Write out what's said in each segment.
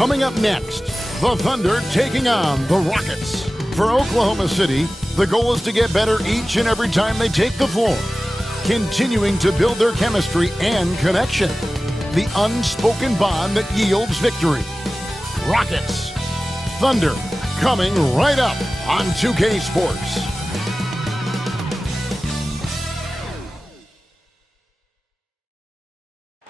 Coming up next, the Thunder taking on the Rockets. For Oklahoma City, the goal is to get better each and every time they take the floor, continuing to build their chemistry and connection. The unspoken bond that yields victory. Rockets. Thunder coming right up on 2K Sports.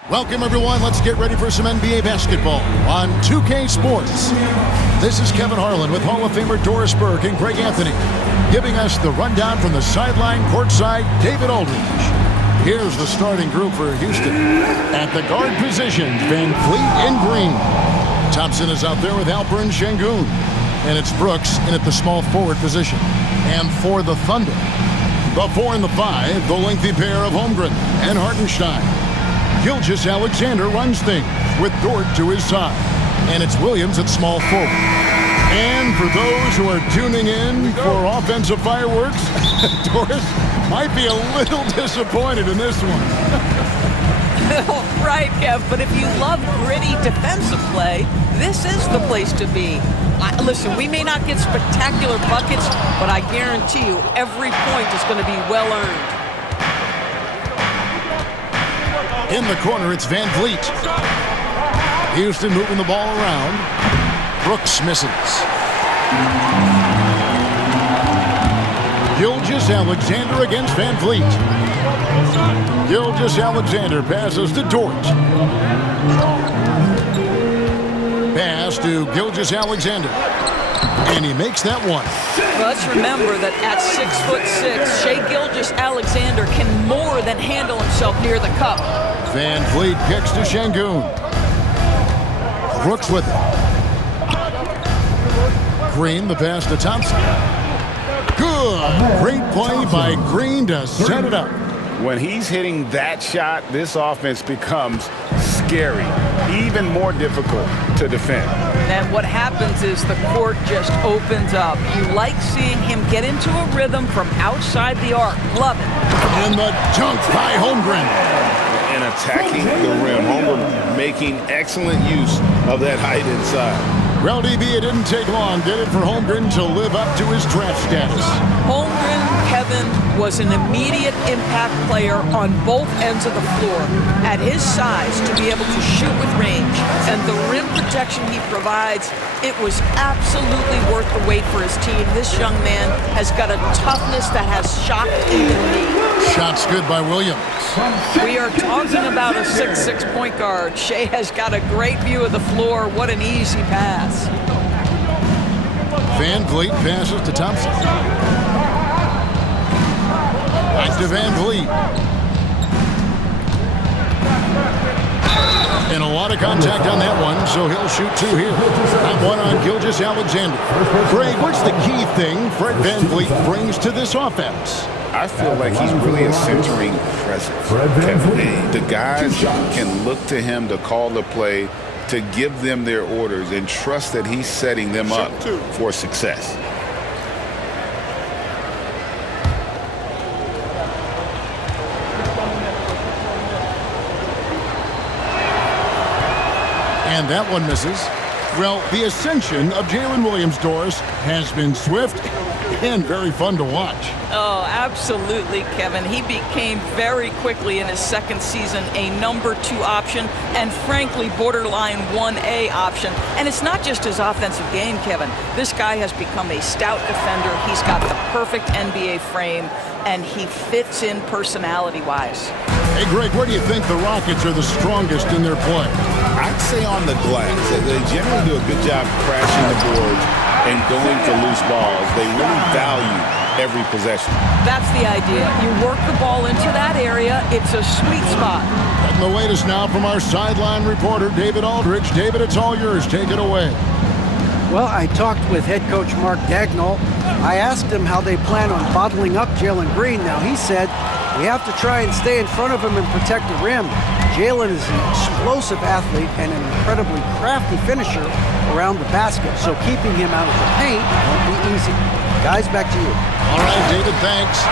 Welcome, everyone. Let's get ready for some NBA basketball on 2K Sports. This is Kevin Harlan with Hall of Famer Doris Burke and Greg Anthony, giving us the rundown from the sideline courtside, David Aldridge. Here's the starting group for Houston. At the guard position, Van Fleet and Green. Thompson is out there with Alperen Sengun. And it's Brooks in at the small forward position. And for the Thunder, the 4 and the 5, the lengthy pair of Holmgren and Hartenstein. Gilgeous-Alexander runs things with Dort to his side. And it's Williams at small forward. And for those who are tuning in for offensive fireworks, Doris might be a little disappointed in this one. Right, Kev, but if you love gritty defensive play, this is the place to be. Listen, we may not get spectacular buckets, but I guarantee you every point is going to be well earned. In the corner, it's Van Vliet. Houston moving the ball around. Brooks misses. Gilgeous-Alexander against Van Vliet. Gilgeous-Alexander passes to Dort. Pass to Gilgeous-Alexander. And he makes that one. Let's remember that at 6'6", Shai Gilgeous-Alexander can more than handle himself near the cup. Van Vliet kicks to Sengun. Brooks with it. Green, the pass to Thompson. Good. Great play by Green to set it up. When he's hitting that shot, this offense becomes scary, even more difficult to defend. And what happens is the court just opens up. You like seeing him get into a rhythm from outside the arc. Love it. And the dunk by Holmgren. And attacking the rim. Holmgren making excellent use of that height inside. Well, DB, it didn't take long, did it, for Holmgren to live up to his draft status? Holmgren, Kevin, was an immediate impact player on both ends of the floor. At his size, to be able to shoot with range and the rim protection he provides, it was absolutely worth the wait for his team. This young man has got a toughness that has shocked even me. Shots good by Williams. We are talking about a 6'6" point guard. Shai has got a great view of the floor. What an easy pass. Van Vliet passes to Thompson. Back to Van Vliet. And a lot of contact on that one, so he'll shoot 2 here. That one on Gilgeous-Alexander. Greg, what's the key thing Fred Van Vliet brings to this offense? I feel like he's really a centering presence. The guys can look to him to call the play, to give them their orders, and trust that he's setting them up for success. And that one misses. Well, the ascension of Jalen Williams, Doris, has been swift and very fun to watch. Oh, absolutely, Kevin. He became very quickly in his second season a number 2 option and, frankly, borderline 1A option. And it's not just his offensive game, Kevin. This guy has become a stout defender. He's got the perfect NBA frame, and he fits in personality-wise. Hey, Greg, where do you think the Rockets are the strongest in their play? I'd say on the glass. They generally do a good job crashing the boards and going for loose balls. They really value every possession. That's the idea. You work the ball into that area. It's a sweet spot. And the latest now from our sideline reporter, David Aldridge. David, it's all yours. Take it away. Well, I talked with head coach Mark Dagnall. I asked him how they plan on bottling up Jalen Green. Now, he said we have to try and stay in front of him and protect the rim. Jalen is an explosive athlete and an incredibly crafty finisher around the basket, so keeping him out of the paint won't be easy. Guys, back to you. All right, David, thanks.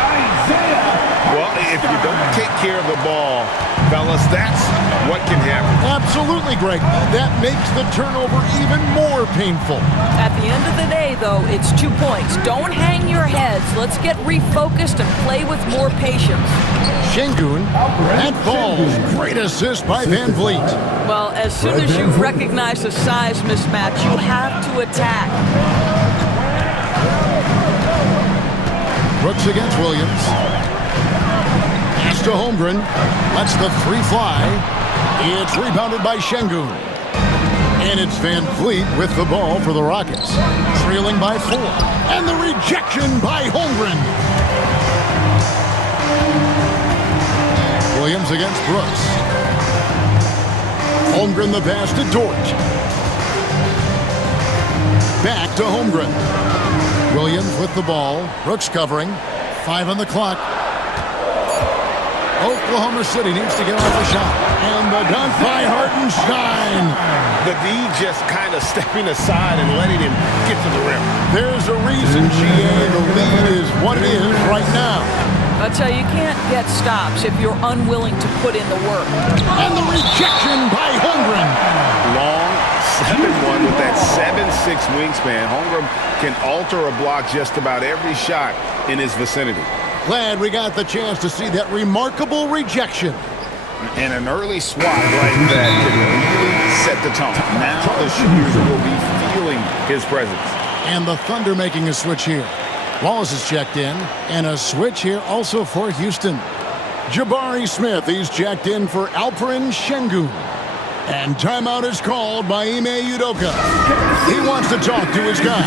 Well, if you don't take care of the ball, fellas, that's what can happen. Absolutely, Greg. That makes the turnover even more painful. At the end of the day, though, it's 2 points. Don't hang your heads. Let's get refocused and play with more patience. Şengün, that falls. Great assist by Van Vliet. Well, as soon as you recognize the size mismatch, you have to attack. Brooks against Williams. Pass to Holmgren. Lets the three fly. It's rebounded by Şengün. And it's Van Vliet with the ball for the Rockets. Trailing by 4. And the rejection by Holmgren. Williams against Brooks. Holmgren the pass to Dort. Back to Holmgren. Williams with the ball. Brooks covering. 5 on the clock. Oklahoma City needs to get off a shot. And the dunk by Hartenstein. The D just kind of stepping aside and letting him get to the rim. There's a reason, GA. The lead is what it is right now. I'll tell you, you can't get stops if you're unwilling to put in the work. And the rejection by Holmgren. Long 7-1 with that 7'6" wingspan. Holmgren can alter a block just about every shot in his vicinity. Glad we got the chance to see that remarkable rejection. And an early swat like that can really set the tone. Now the shooters will be feeling his presence. And the Thunder making a switch here. Wallace is checked in, and a switch here also for Houston. Jabari Smith, he's checked in for Alperen Şengün. And timeout is called by Ime Udoka. He wants to talk to his guy.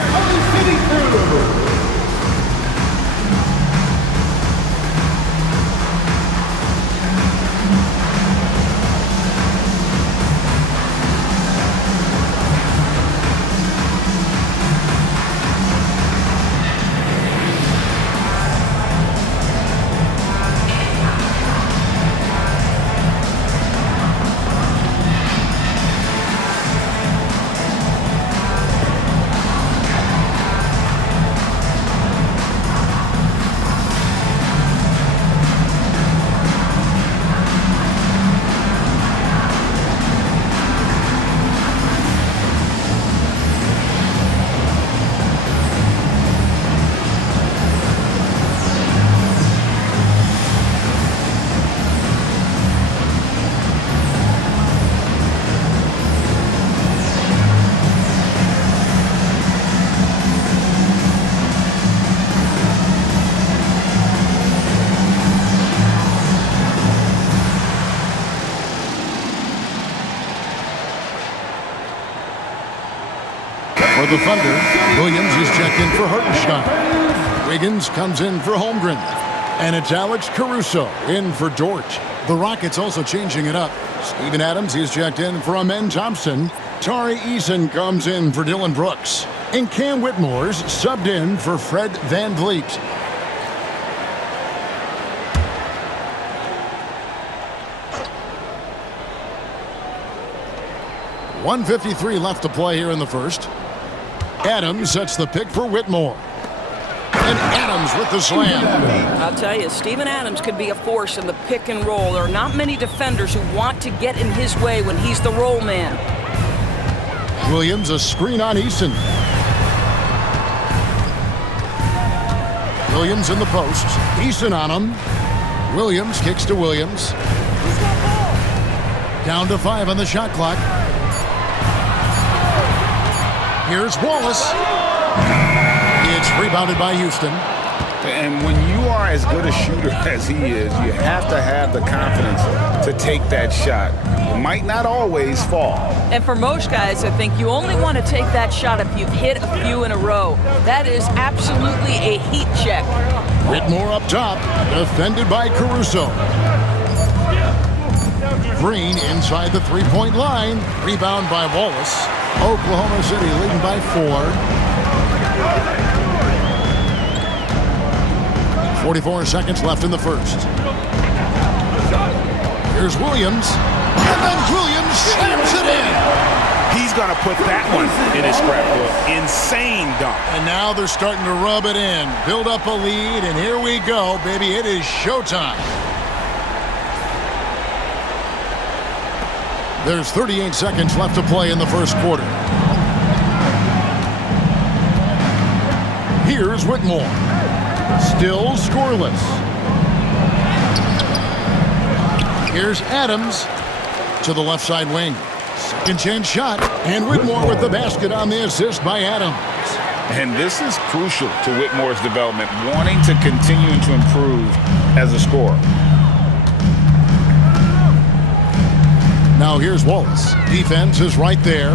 For the Thunder, Williams is checked in for Hartenstein. Wiggins comes in for Holmgren. And it's Alex Caruso in for Dort. The Rockets also changing it up. Steven Adams is checked in for Amen Thompson. Tari Eason comes in for Dylan Brooks. And Cam Whitmore's subbed in for Fred Van Vliet. .153 left to play here in the first. Adams sets the pick for Whitmore. And Adams with the slam. I'll tell you, Steven Adams could be a force in the pick and roll. There are not many defenders who want to get in his way when he's the roll man. Williams a screen on Eason. Williams in the post. Eason on him. Williams kicks to Williams. Down to 5 on the shot clock. Here's Wallace. It's rebounded by Houston. And when you are as good a shooter as he is, you have to have the confidence to take that shot. It might not always fall. And for most guys, I think you only want to take that shot if you've hit a few in a row. That is absolutely a heat check. Whitmore up top, defended by Caruso. Green inside the three-point line. Rebound by Wallace. Oklahoma City leading by 4. 44 seconds left in the first. Here's Williams. And then Williams slams it in. He's going to put that one in his scrapbook. Insane dunk. And now they're starting to rub it in, build up a lead, and here we go, baby. It is showtime. There's 38 seconds left to play in the first quarter. Here's Whitmore. Still scoreless. Here's Adams to the left side wing. Second chance shot. And Whitmore with the basket on the assist by Adams. And this is crucial to Whitmore's development, wanting to continue to improve as a scorer. Now here's Wallace. Defense is right there.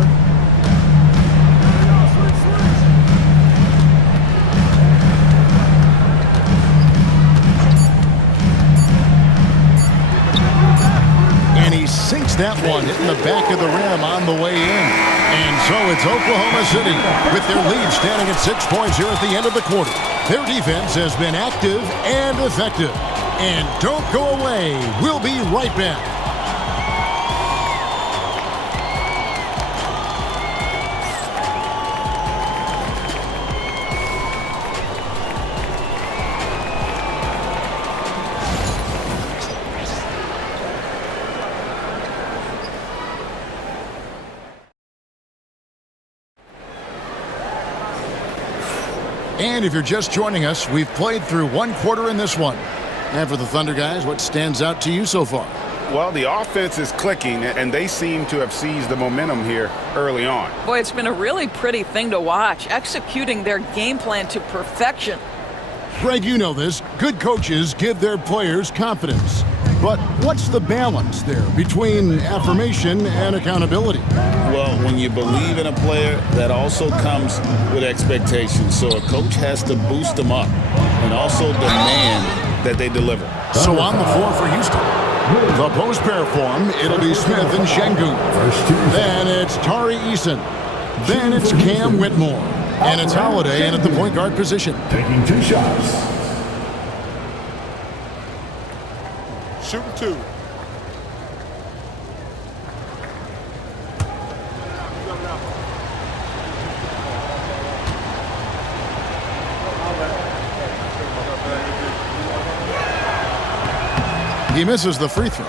And he sinks that one, hitting the back of the rim on the way in. And so it's Oklahoma City with their lead standing at 6 points here at the end of the quarter. Their defense has been active and effective. And don't go away. We'll be right back. And if you're just joining us, we've played through one quarter in this one. And for the Thunder guys, what stands out to you so far? Well, the offense is clicking, and they seem to have seized the momentum here early on. Boy, it's been a really pretty thing to watch, executing their game plan to perfection. Greg, you know this. Good coaches give their players confidence. But what's the balance there between affirmation and accountability? Well, when you believe in a player, that also comes with expectations. So a coach has to boost them up and also demand that they deliver. So on the floor for Houston, the post pair form, it'll be Smith and Şengün. Then it's Tari Eason. Then it's Cam Whitmore. And it's Holiday in at the point guard position. Taking 2 shots. Shooting 2. He misses the free throw.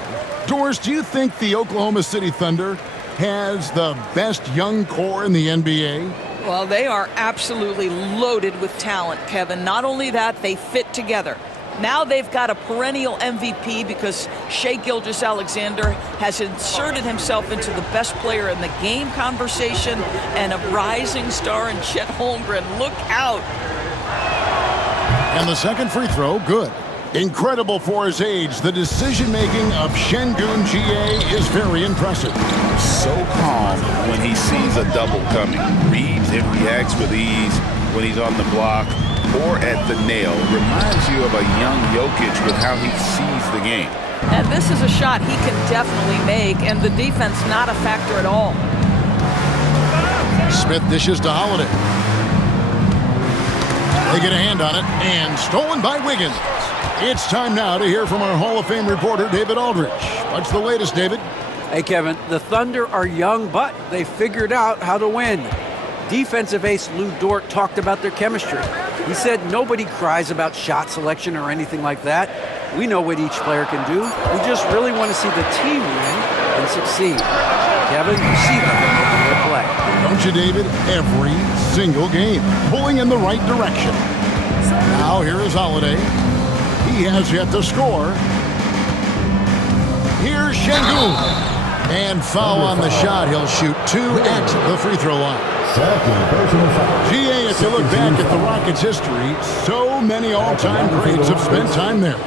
Doris, do you think the Oklahoma City Thunder has the best young core in the NBA? Well, they are absolutely loaded with talent, Kevin. Not only that, they fit together. Now they've got a perennial MVP because Shai Gilgeous-Alexander has inserted himself into the best player in the game conversation, and a rising star in Chet Holmgren. Look out. And the second free throw, good. Incredible for his age. The decision-making of Şengün GA is very impressive. So calm when he sees a double coming. Reads and reacts with ease when he's on the block or at the nail. Reminds you of a young Jokic with how he sees the game. And this is a shot he can definitely make, and the defense not a factor at all. Smith dishes to Holiday. They get a hand on it, and stolen by Wiggins. It's time now to hear from our Hall of Fame reporter, David Aldridge. What's the latest, David? Hey, Kevin, the Thunder are young, but they figured out how to win. Defensive ace Lou Dort talked about their chemistry. He said nobody cries about shot selection or anything like that. We know what each player can do. We just really want to see the team win and succeed. Kevin, you see them in their play. Don't you, David? Every single game, pulling in the right direction. Now here is Holiday. He has yet to score. Here's Şengün. And foul on the shot. He'll shoot 2 at the free throw line. GA, if you look back at the Rockets' history, so many all-time greats have spent time there.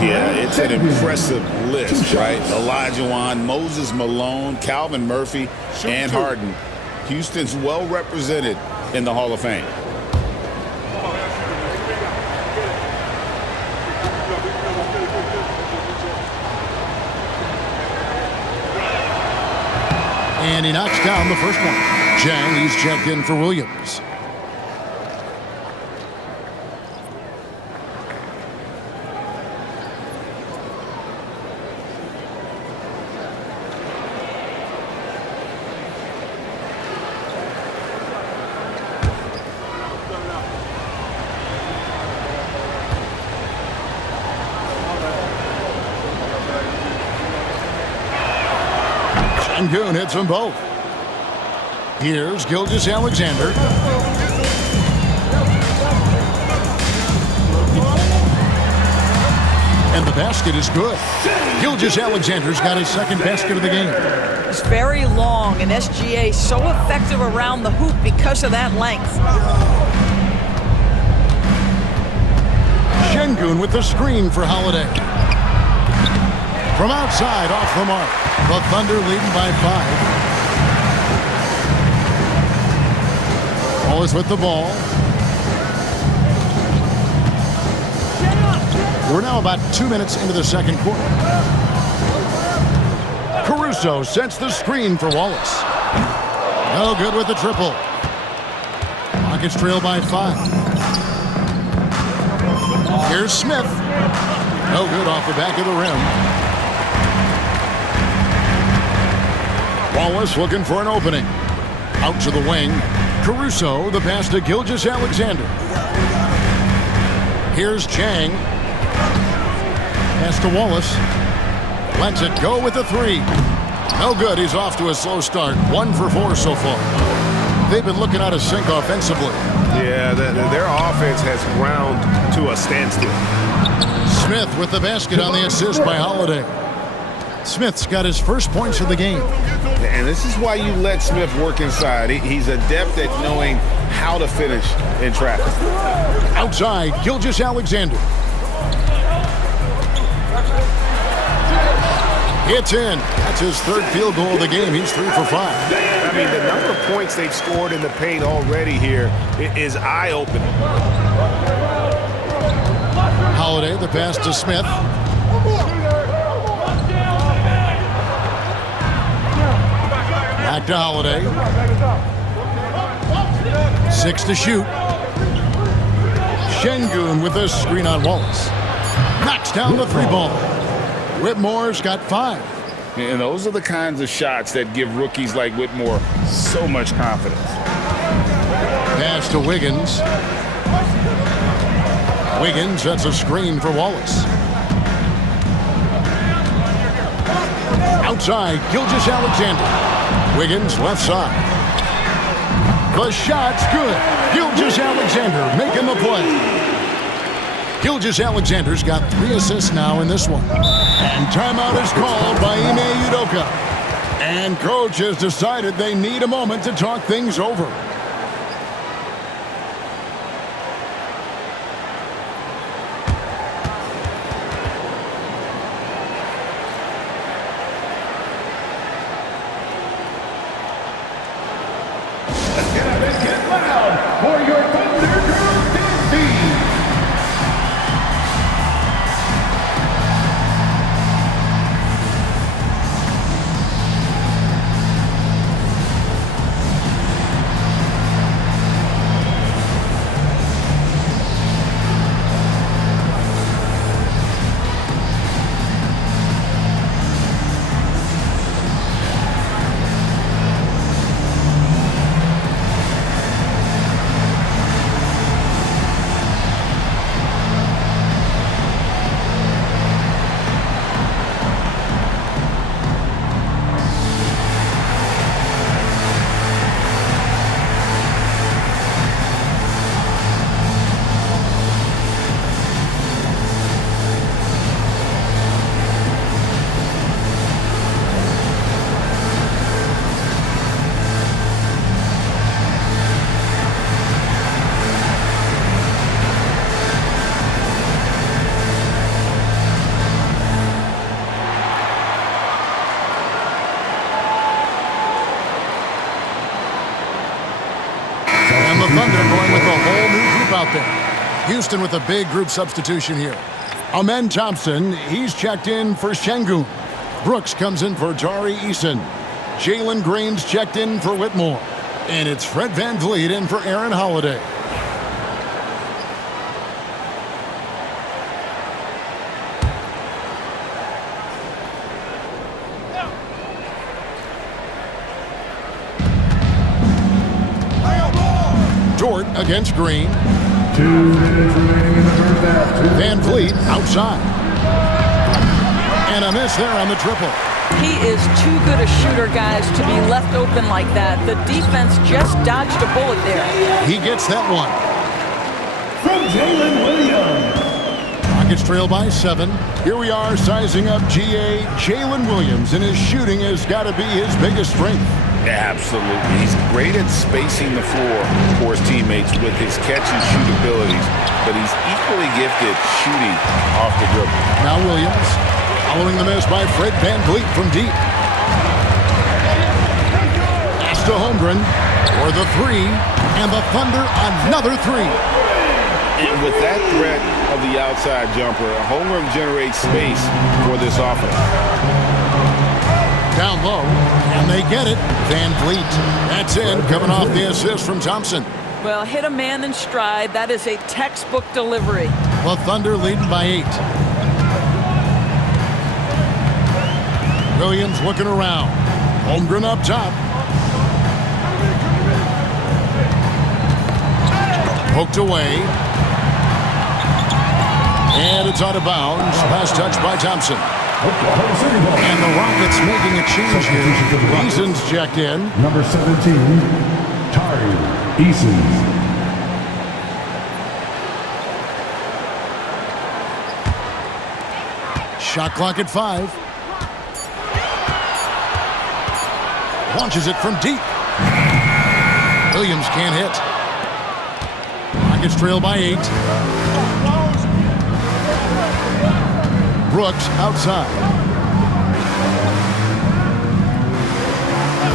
Yeah, it's an impressive list, right? Olajuwon, Moses Malone, Calvin Murphy, and Harden. Houston's well represented in the Hall of Fame. And he knocks down the first one. Chang, he's checked in for Williams. Şengün hits them both. Here's Gilgeous-Alexander. And the basket is good. Gilgeous-Alexander's got his second basket of the game. It's very long, and SGA so effective around the hoop because of that length. Şengün with the screen for Holiday. From outside, off the mark. The Thunder leading by 5. Wallace with the ball. We're now about 2 minutes into the second quarter. Caruso sets the screen for Wallace. No good with the triple. Rockets trail by 5. Here's Smith. No good off the back of the rim. Wallace looking for an opening. Out to the wing. Caruso, the pass to Gilgeous-Alexander. Here's Chang. Pass to Wallace. Lets it go with the 3. No good. He's off to a slow start. 1 for 4 so far. They've been looking out of sync offensively. Yeah, their offense has ground to a standstill. Smith with the basket on the assist by Holiday. Smith's got his first points of the game. And this is why you let Smith work inside. He's adept at knowing how to finish in traffic. Outside, Gilgeous-Alexander. It's in. That's his third field goal of the game. He's 3 for 5. I mean, the number of points they've scored in the paint already here is eye-opening. Holiday, the pass to Smith. Back to Holiday. 6 to shoot. Şengün with a screen on Wallace. Knocks down the 3 ball. Whitmore's got 5. And those are the kinds of shots that give rookies like Whitmore so much confidence. Pass to Wiggins. Wiggins sets a screen for Wallace. Outside, Gilgeous-Alexander. Wiggins left side. The shot's good. Gilgeous-Alexander making the play. Gilgeous-Alexander's got 3 assists now in this one. And timeout is called by Ime Udoka. And coach has decided they need a moment to talk things over. Get loud for your Thunder Girls dance team. The Thunder going with a whole new group out there. Houston with a big group substitution here. Amen Thompson, he's checked in for Şengün. Brooks comes in for Tari Eason. Jalen Green's checked in for Whitmore. And it's Fred VanVleet in for Aaron Holiday. Dort against Green. 2 minutes remaining in the first half. VanVleet outside. And a miss there on the triple. He is too good a shooter, guys, to be left open like that. The defense just dodged a bullet there. He gets that one. From Jalen Williams. Rockets trail by 7. Here we are sizing up GA Jalen Williams, and his shooting has got to be his biggest strength. Absolutely. He's great at spacing the floor for his teammates with his catch and shoot abilities, but he's equally gifted shooting off the dribble. Now Williams, following the miss by Fred VanVleet from deep. Pass to Holmgren for the 3, and the Thunder another 3. And with that threat of the outside jumper, Holmgren generates space for this offense. Down low, and they get it. VanVleet, that's in, coming off the assist from Thompson. Well, hit a man in stride. That is a textbook delivery. The Thunder leading by 8. Williams looking around. Holmgren up top. Poked away. And it's out of bounds. Last touch by Thompson. And the Rockets making a change here. Eason's checked in. Number 17, Tari Eason. Shot clock at 5. Launches it from deep. Williams can't hit. Rockets trail by 8. Brooks outside.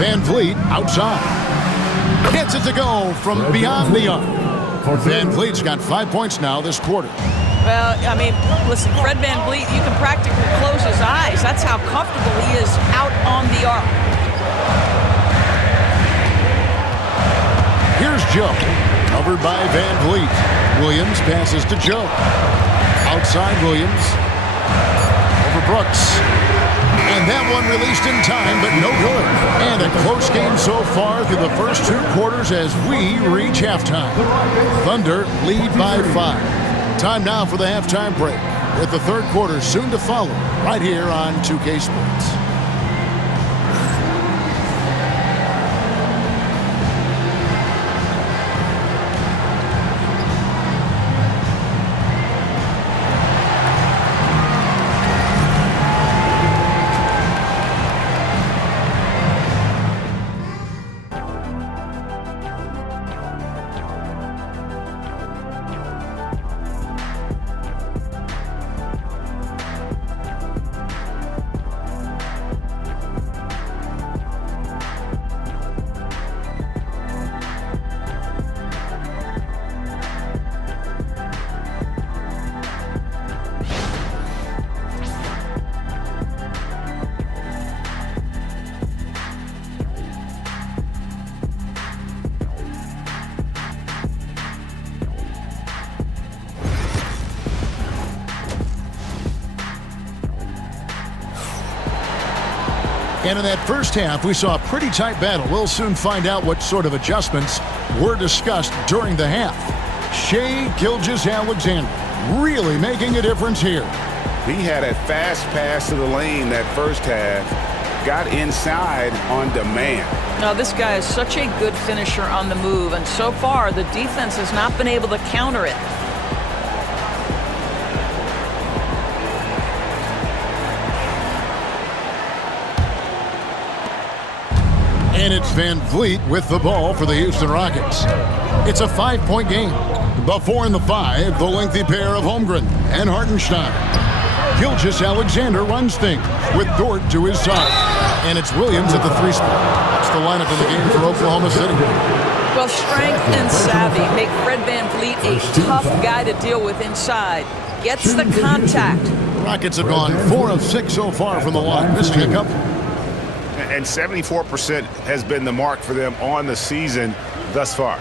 VanVleet outside. Gets it to go from beyond the arc. VanVleet's got 5 points now this quarter. Well, I mean, listen, Fred VanVleet, you can practically close his eyes. That's how comfortable he is out on the arc. Here's Joe. Covered by VanVleet. Williams passes to Joe. Outside Williams. Over Brooks. And that one released in time, but no good. And a close game so far through the first 2 quarters as we reach halftime. Thunder lead by 5. Time now for the halftime break, with the third quarter soon to follow, right here on 2K Sports. And in that first half, we saw a pretty tight battle. We'll soon find out what sort of adjustments were discussed during the half. Shai Gilgeous-Alexander really making a difference here. He had a fast pass to the lane that first half. Got inside on demand. Now, this guy is such a good finisher on the move, and so far, the defense has not been able to counter it. And it's VanVleet with the ball for the Houston Rockets. It's a 5-point game. The 4 and the 5, the lengthy pair of Holmgren and Hartenstein. Gilgeous-Alexander runs things with Dort to his side. And it's Williams at the 3 spot. That's the lineup in the game for Oklahoma City. Well, strength and savvy make Fred VanVleet a tough guy to deal with inside. Gets the contact. The Rockets have gone 4 of 6 so far from the line, missing a couple. And 74% has been the mark for them on the season thus far.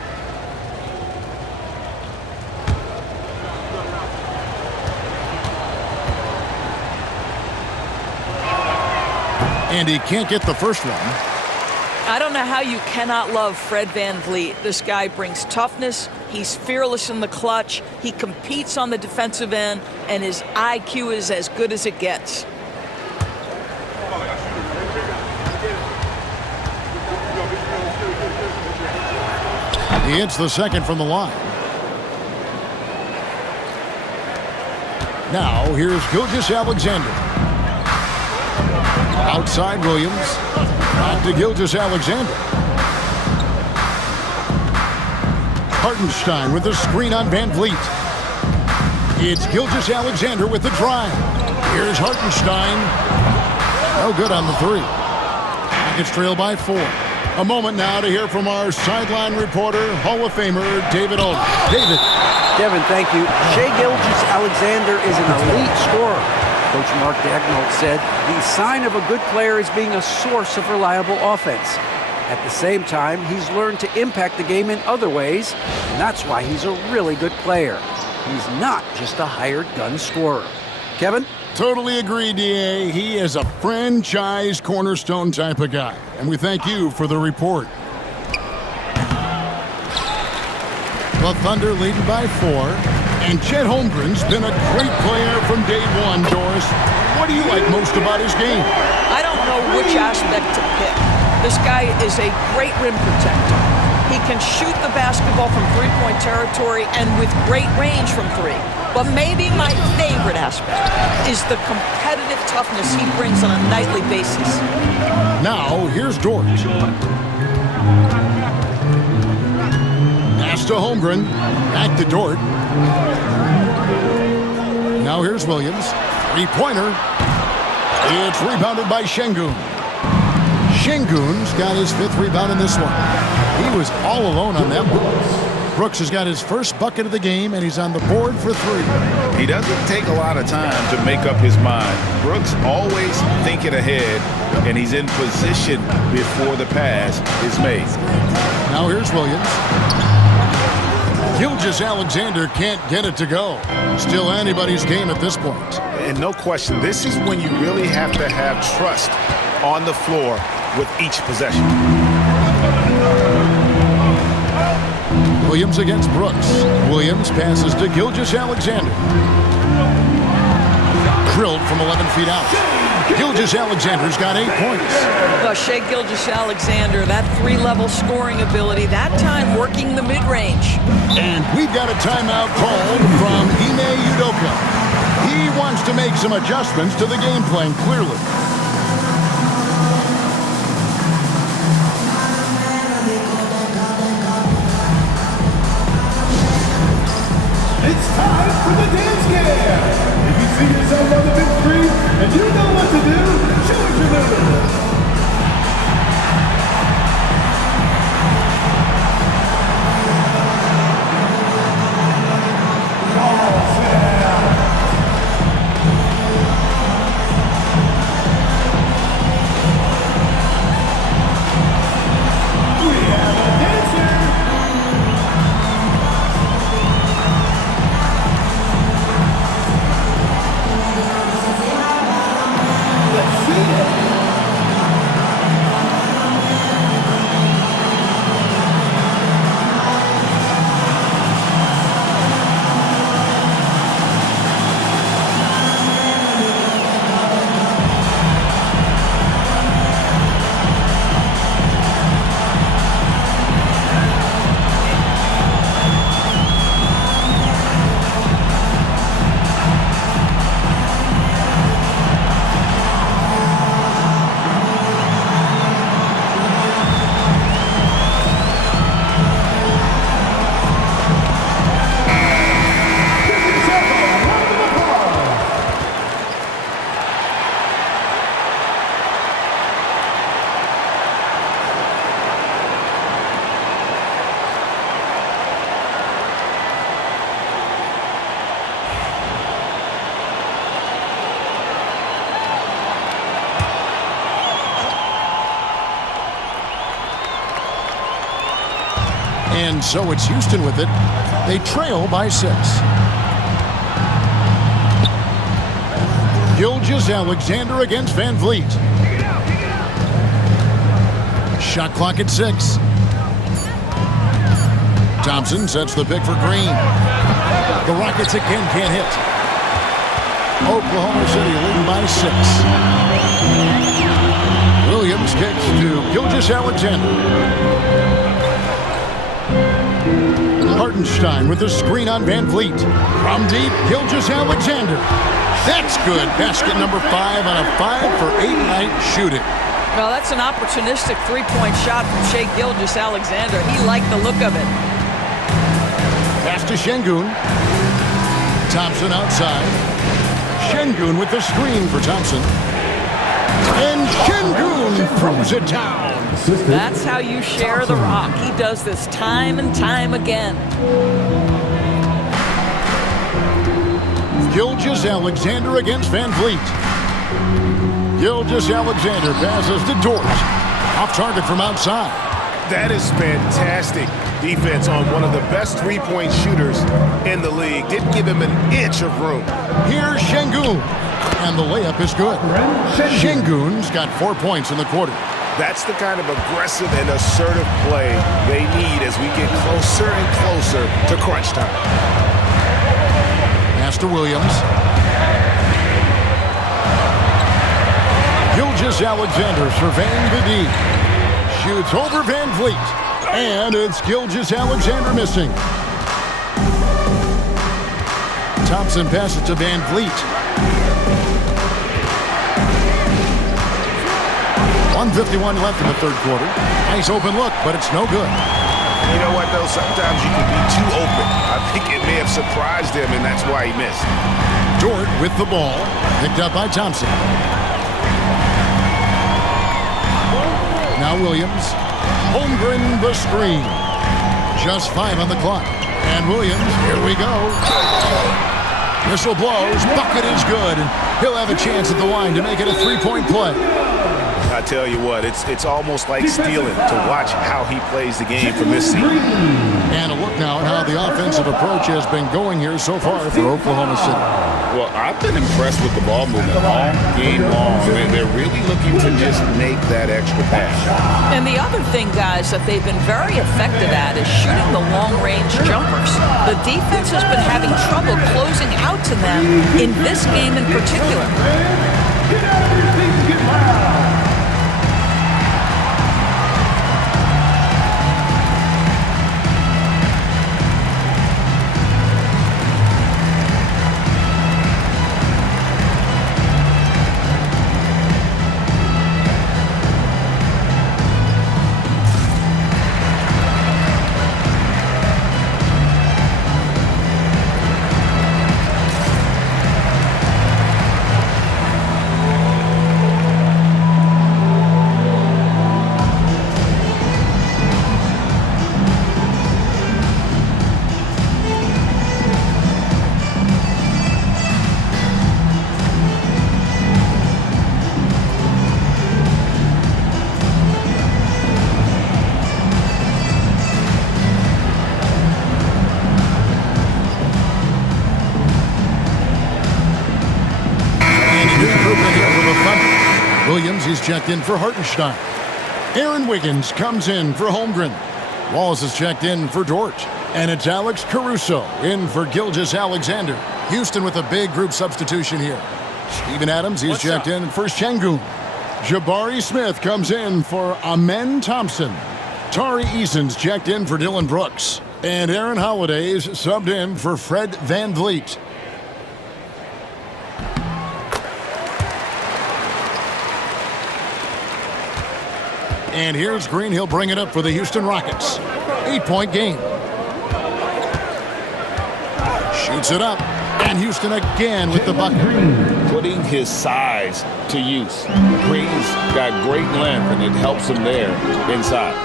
And he can't get the first one. I don't know how you cannot love Fred VanVleet. This guy brings toughness. He's fearless in the clutch. He competes on the defensive end, and his IQ is as good as it gets. He hits the second from the line. Now, here's Gilgeous-Alexander. Outside Williams. Back to Gilgeous-Alexander. Hartenstein with the screen on Van Vliet. It's Gilgeous-Alexander with the drive. Here's Hartenstein. No good on the three. Rockets trail by 4. A moment now to hear from our sideline reporter, Hall of Famer David Olden. David. Kevin, thank you. Shai Gilgeous-Alexander is an elite scorer. Coach Mark Daigneault said the sign of a good player is being a source of reliable offense. At the same time, he's learned to impact the game in other ways, and that's why he's a really good player. He's not just a hired gun scorer. Kevin? Totally agree, D.A. He is a franchise cornerstone type of guy. And we thank you for the report. The Thunder leading by 4. And Chet Holmgren's been a great player from day one, Doris. What do you like most about his game? I don't know which aspect to pick. This guy is a great rim protector. He can shoot the basketball from three-point territory and with great range from 3. But maybe my favorite aspect is the competitive toughness he brings on a nightly basis. Now, here's Dort. Pass to Holmgren. Back to Dort. Now here's Williams. Three-pointer. It's rebounded by Şengün. Şengün's got his 5th rebound in this one. He was all alone on that one. Brooks has got his first bucket of the game, and he's on the board for 3. He doesn't take a lot of time to make up his mind. Brooks always thinking ahead, and he's in position before the pass is made. Now here's Williams. Gilgeous-Alexander can't get it to go. Still anybody's game at this point. And no question, this is when you really have to have trust on the floor with each possession. Williams against Brooks. Williams passes to Gilgeous-Alexander. Drilled from 11 feet out. Gilgeous-Alexander's got 8 points. Shai Gilgeous-Alexander, that 3-level scoring ability, that time working the mid-range. And we've got a timeout called from Ime Udoka. He wants to make some adjustments to the game plan, clearly. It's time for the dance game. If you see yourself on the big screen and you know what to do, show us your move. And so it's Houston with it. They trail by 6. Gilgeous-Alexander against Van Vliet. Shot clock at 6. Thompson sets the pick for Green. The Rockets again can't hit. Oklahoma City leading by 6. Williams kicks to Gilgeous-Alexander. Hartenstein with the screen on Van Vliet. From deep, Gilgeous-Alexander. That's good. Basket number 5 on a 5-for-8 night shooting. Well, that's an opportunistic three-point shot from Shai Gilgeous-Alexander. He liked the look of it. Pass to Şengün. Thompson outside. Şengün with the screen for Thompson. And Şengün throws it down. That's how you share the rock. He does this time and time again. Gilgeous-Alexander against Van Vliet. Gilgeous-Alexander passes to Dort. Off target from outside. That is fantastic defense on one of the best three-point shooters in the league. Didn't give him an inch of room. Here's Şengün. And the layup is good. Şengün's got 4 points in the quarter. That's the kind of aggressive and assertive play they need as we get closer and closer to crunch time. Pass to Williams. Gilgeous-Alexander surveying the D. Shoots over Van Vliet. And it's Gilgeous-Alexander missing. Thompson passes to Van Vliet. 1:51 left in the third quarter. Nice open look, but it's no good. You know what, though? Sometimes you can be too open. I think it may have surprised him, and that's why he missed. Dort with the ball. Picked up by Thompson. Now Williams. Holmgren the screen. Just 5 on the clock. And Williams, here we go. Whistle blows. Bucket is good. And he'll have a chance at the line to make it a 3-point play. I tell you what, it's almost like stealing to watch how he plays the game from this seat. And a look now at how the offensive approach has been going here so far for Oklahoma City. Well, I've been impressed with the ball movement all game long. They're really looking to just make that extra pass. And the other thing, guys, that they've been very effective at is shooting the long-range jumpers. The defense has been having trouble closing out to them in this game in particular. Get out of your seats and get loud. Williams, he's checked in for Hartenstein. Aaron Wiggins comes in for Holmgren. Wallace is checked in for Dort. And it's Alex Caruso in for Gilgeous-Alexander. Houston with a big group substitution here. Steven Adams, he's checked in for Şengün. Jabari Smith comes in for Amen Thompson. Tari Eason's checked in for Dylan Brooks. And Aaron Holiday's subbed in for Fred Van Vliet. And here's Green. He'll bring it up for the Houston Rockets. 8-point game. Shoots it up. And Houston again with the bucket. Putting his size to use. Green's got great length, and it helps him there inside.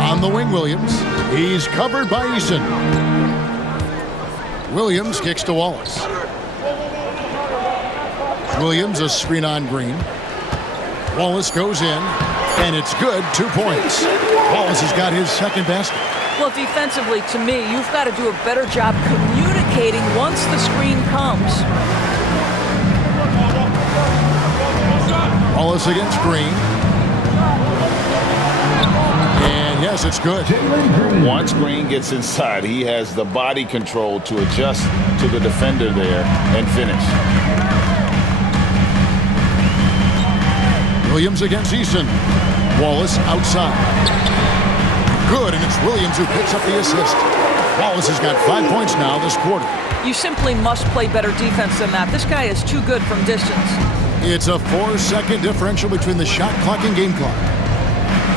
On the wing, Williams. He's covered by Eason. Williams kicks to Wallace. Williams, a screen on Green. Wallace goes in, and it's good. 2 points. Wallace has got his second basket. Well, defensively, to me, you've got to do a better job communicating once the screen comes. Wallace against Green. And yes, it's good. Once Green gets inside, he has the body control to adjust to the defender there and finish. Williams against Eason. Wallace outside. good, and it's Williams who picks up the assist. Wallace has got 5 points now this quarter. You simply must play better defense than that. This guy is too good from distance. It's a 4-second differential between the shot clock and game clock.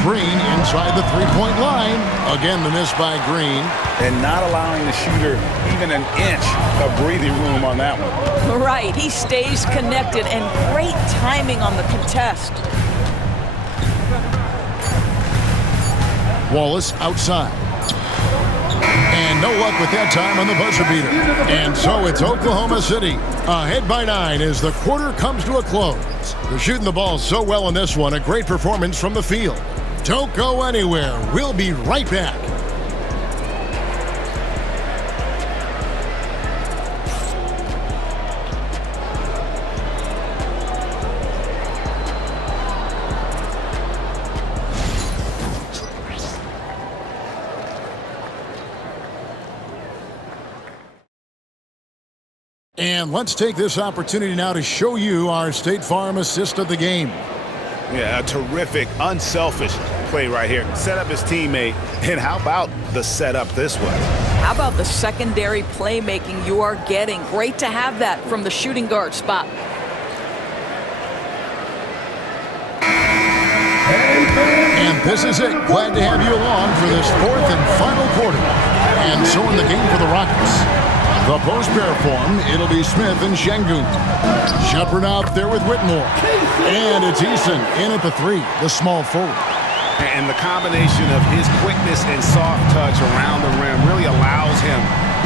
Green inside the three-point line. Again, the miss by Green. And not allowing the shooter even an inch of breathing room on that one. Right, he stays connected, and great timing on the contest. Wallace outside. And no luck with that time on the buzzer beater. And so it's Oklahoma City ahead by 9 as the quarter comes to a close. They're shooting the ball so well in this one. A great performance from the field. Don't go anywhere. We'll be right back. And let's take this opportunity now to show you our State Farm assist of the game. Yeah, a terrific, unselfish play right here. Set up his teammate, and how about the setup this way? How about the secondary playmaking you are getting? Great to have that from the shooting guard spot. And this is it. Glad to have you along for this fourth and final quarter. And so in the game for the Rockets. The post pair form, it'll be Smith and Şengün. Shepard out there with Whitmore. And it's Eason in at the 3, the small forward. And the combination of his quickness and soft touch around the rim really allows him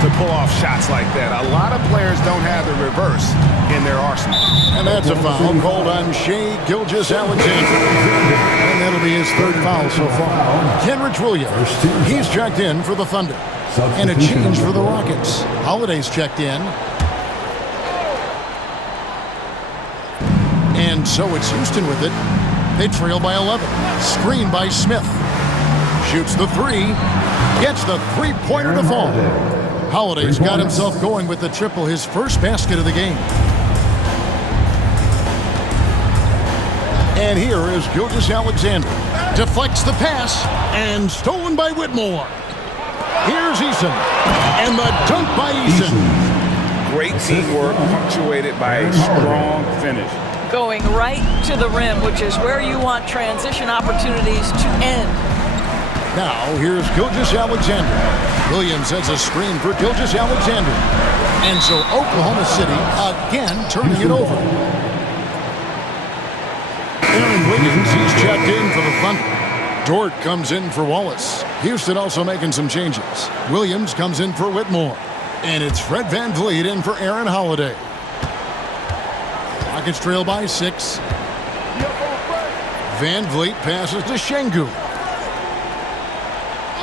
to pull off shots like that. A lot of players don't have the reverse in their arsenal. And that's a foul called on Shai Gilgeous-Alexander. And that'll be his 3rd foul so far. Kenrich Williams, he's checked in for the Thunder. And a change for the Rockets. Holiday's checked in. And so it's Houston with it. They trail by 11. Screen by Smith. Shoots the 3. Gets the three-pointer to fall. Holiday's got himself going with the triple, his first basket of the game. And here is Gilgeous-Alexander. Deflects the pass and stolen by Whitmore. Here's Eason. And the dunk by Eason. Great teamwork punctuated by a strong finish. Going right to the rim, which is where you want transition opportunities to end. Now, here's Gilgeous-Alexander. Williams has a screen for Gilgeous-Alexander. And so Oklahoma City again turning it over. Aaron Wiggins, he's checked in for the Thunder. Dort comes in for Wallace. Houston also making some changes. Williams comes in for Whitmore. And it's Fred VanVleet in for Aaron Holiday. Rockets trail by 6. VanVleet passes to Şengün.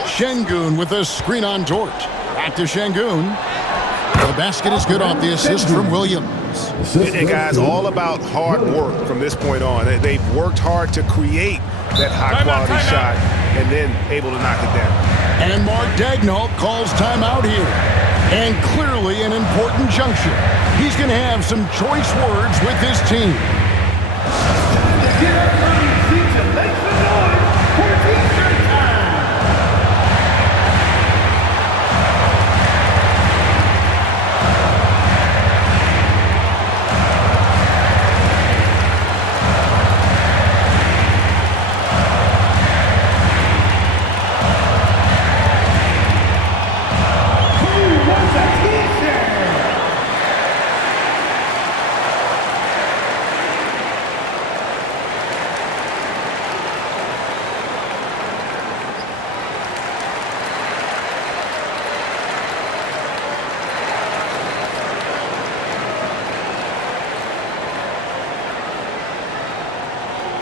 Şengün with a screen on Dort. Back to Şengün. The basket is good off the assist from Williams. And guys, all about hard work from this point on. They've worked hard to create that high-quality shot and then able to knock it down. And Mark Daigneault calls timeout here. And clearly an important juncture. He's going to have some choice words with his team. Get up from your seats and make some noise for T-shirt time!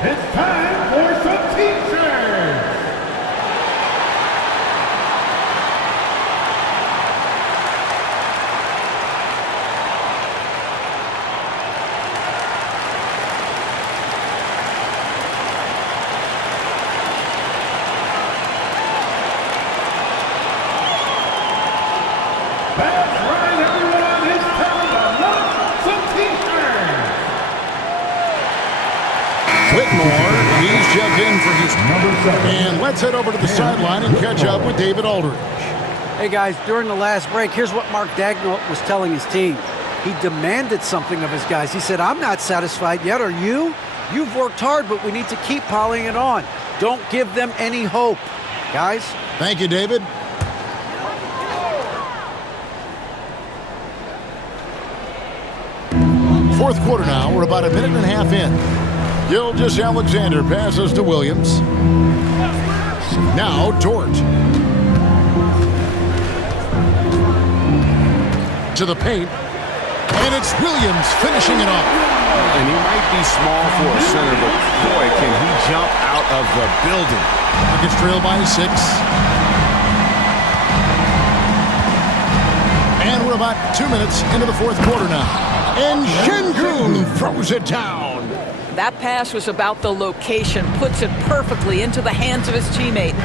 It's time for some T-shirts! That's right, everyone! It's time to launch some T-shirts! Whitmore, he Number 7. And let's head over to the sideline and catch up with David Aldridge. Hey guys, during the last break, here's what Mark Dagnall was telling his team. He demanded something of his guys. He said, I'm not satisfied yet, are you? You've worked hard, but we need to keep piling it on. Don't give them any hope. Guys? Thank you, David. Fourth quarter now. We're about a minute and a half in. Gilgeous-Alexander passes to Williams. Now Dort. To the paint. And it's Williams finishing it off. And he might be small for a center, but boy, can he jump out of the building. Nuggets trail by 6. And we're about 2 minutes into the fourth quarter now. And Şengün throws it down. That pass was about the location, puts it perfectly into the hands of his teammate.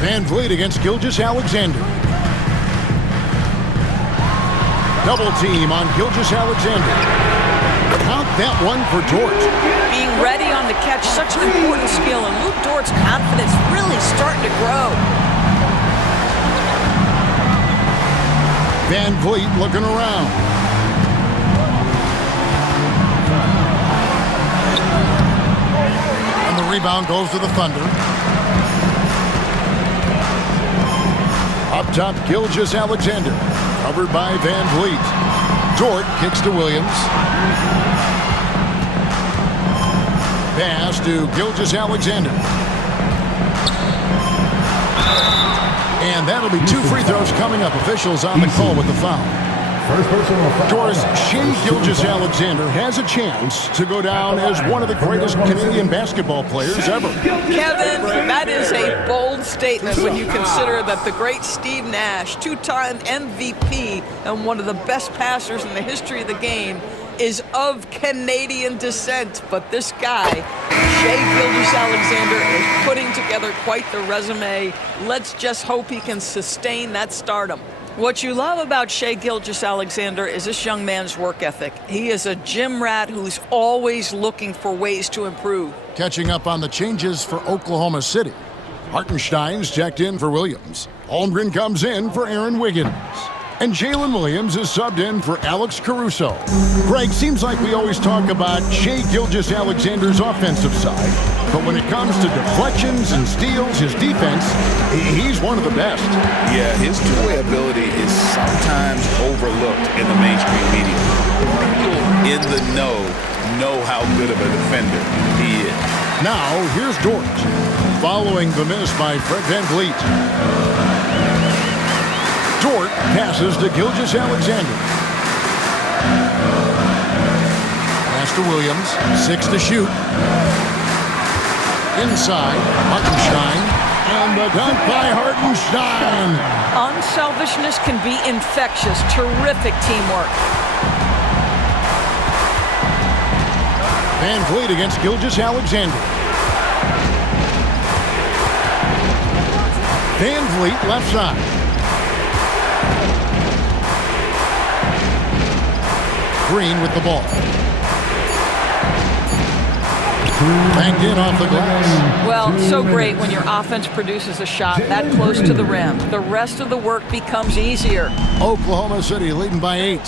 Van Vliet against Gilgeous-Alexander. Double team on Gilgeous-Alexander. Count that one for Dort. Being ready on the catch, such an important skill, and Luke Dort's confidence really starting to grow. Van Vliet looking around. And the rebound goes to the Thunder. Up top, Gilgeous-Alexander. Covered by Van Vliet. Dort kicks to Williams. Pass to Gilgeous-Alexander. And that'll be 2 free throws coming up. Officials on the call with the foul. First personal foul. Doris, Shai Gilgeous-Alexander has a chance to go down as one of the greatest Canadian basketball players ever. Kevin, that is a bold statement when you consider that the great Steve Nash, 2-time MVP and one of the best passers in the history of the game, is of Canadian descent. But this guy, Shai Gilgeous-Alexander, is putting together quite the resume. Let's just hope he can sustain that stardom. What you love about Shai Gilgeous-Alexander is this young man's work ethic. He is a gym rat who's always looking for ways to improve. Catching up on the changes for Oklahoma City. Hartenstein's checked in for Williams. Holmgren comes in for Aaron Wiggins. And Jalen Williams is subbed in for Alex Caruso. Greg, seems like we always talk about Shai Gilgeous-Alexander's offensive side, but when it comes to deflections and steals, his defense, he's one of the best. Yeah, his two-way ability is sometimes overlooked in the mainstream media. People in the know how good of a defender he is. Now, here's Dort, following the miss by Fred Van Vliet. Dort passes to Gilgeous-Alexander. Pass to Williams. 6 to shoot. Inside, Hartenstein. And the dunk by Hartenstein. Unselfishness can be infectious. Terrific teamwork. Van Vliet against Gilgeous-Alexander. Van Vliet left side. Green with the ball. Banked in off the glass. Well, so great when your offense produces a shot that close to the rim. The rest of the work becomes easier. Oklahoma City leading by 8.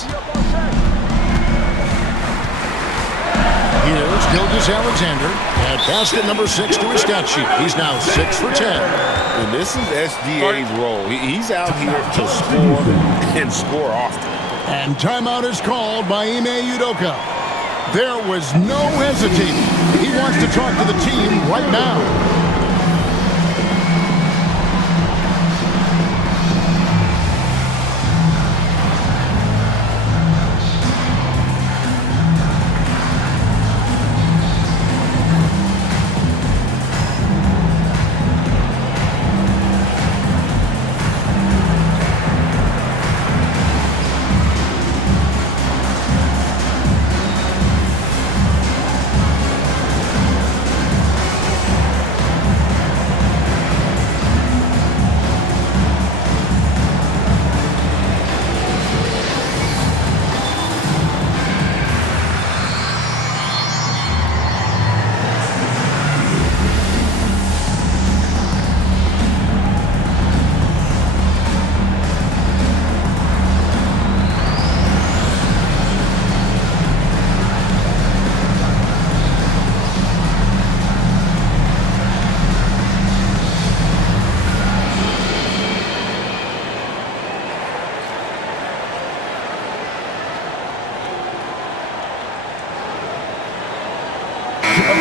Here's Gilgeous-Alexander at basket number 6 to his stat sheet. He's now 6 for 10. And this is SGA's role. He's out here to score and score often. And timeout is called by Ime Udoka. There was no hesitating. He wants to talk to the team right now.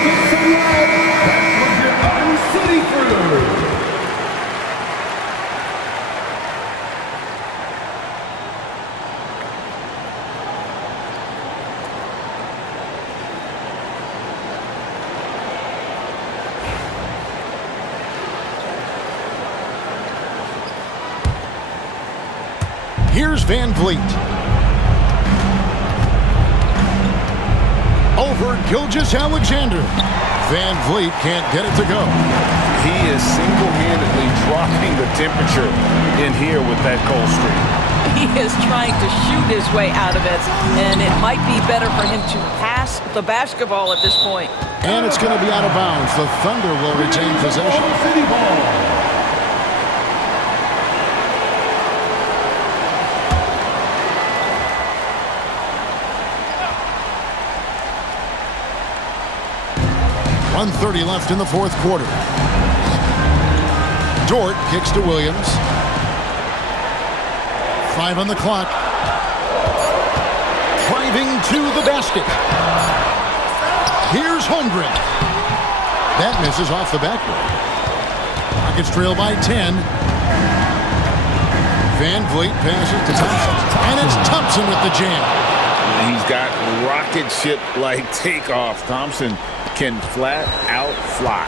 give some love back from your own city crew. Here's Van Vliet. Over Gilgeous-Alexander. Van Vliet can't get it to go. He is single-handedly dropping the temperature in here with that cold streak. He is trying to shoot his way out of it, and it might be better for him to pass the basketball at this point. And it's going to be out of bounds. The Thunder will retain possession. City ball. .130 left in the fourth quarter. Dort kicks to Williams. 5 on the clock. Driving to the basket. Here's Holmgren. That misses off the backboard. Rockets trail by 10. Van Vliet passes to Thompson. And it's Thompson with the jam. He's got rocket ship-like takeoff. Thompson can flat out fly.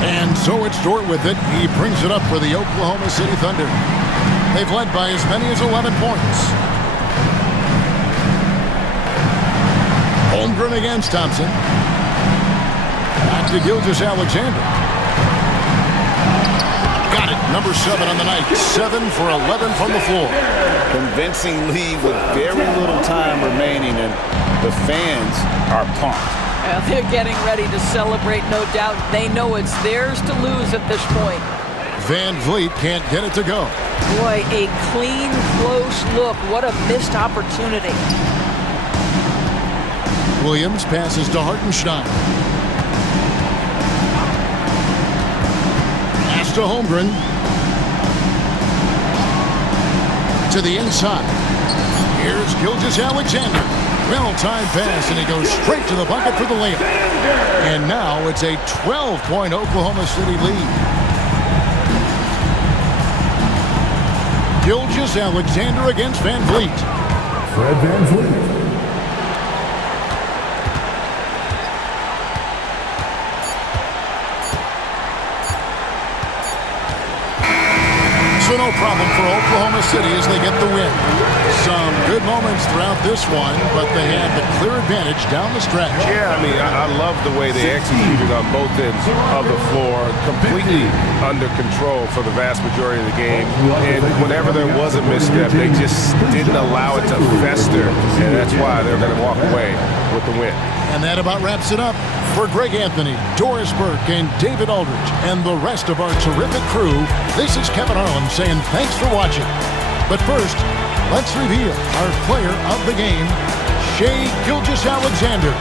And so it's Dort with it. He brings it up for the Oklahoma City Thunder. They've led by as many as 11 points. Holmgren against Thompson. Back to Gilgeous-Alexander. Got it. Number 7 on the night. 7 for 11 from the floor. Convincing lead with very little time remaining, and the fans are pumped. Well, they're getting ready to celebrate, no doubt. They know it's theirs to lose at this point. Van Vliet can't get it to go. Boy, a clean, close look. What a missed opportunity. Williams passes to Hartenstein. Pass to Holmgren. To the inside. Here's Gilgeous-Alexander. Well-timed pass, and he goes straight to the bucket for the layup. And now it's a 12-point Oklahoma City lead. Gilgeous-Alexander against Van Vliet. Fred Van Vliet. So no problem for Oklahoma City as they get the win. Some good moments throughout this one, but they had the clear advantage down the stretch. Yeah, I mean, I love the way they executed on both ends of the floor, completely under control for the vast majority of the game. And whenever there was a misstep, they just didn't allow it to fester, and that's why they're going to walk away with the win. And that about wraps it up. For Greg Anthony, Doris Burke, and David Aldridge, and the rest of our terrific crew, this is Kevin Harlan saying thanks for watching. But first, let's reveal our player of the game, Shai Gilgeous-Alexander.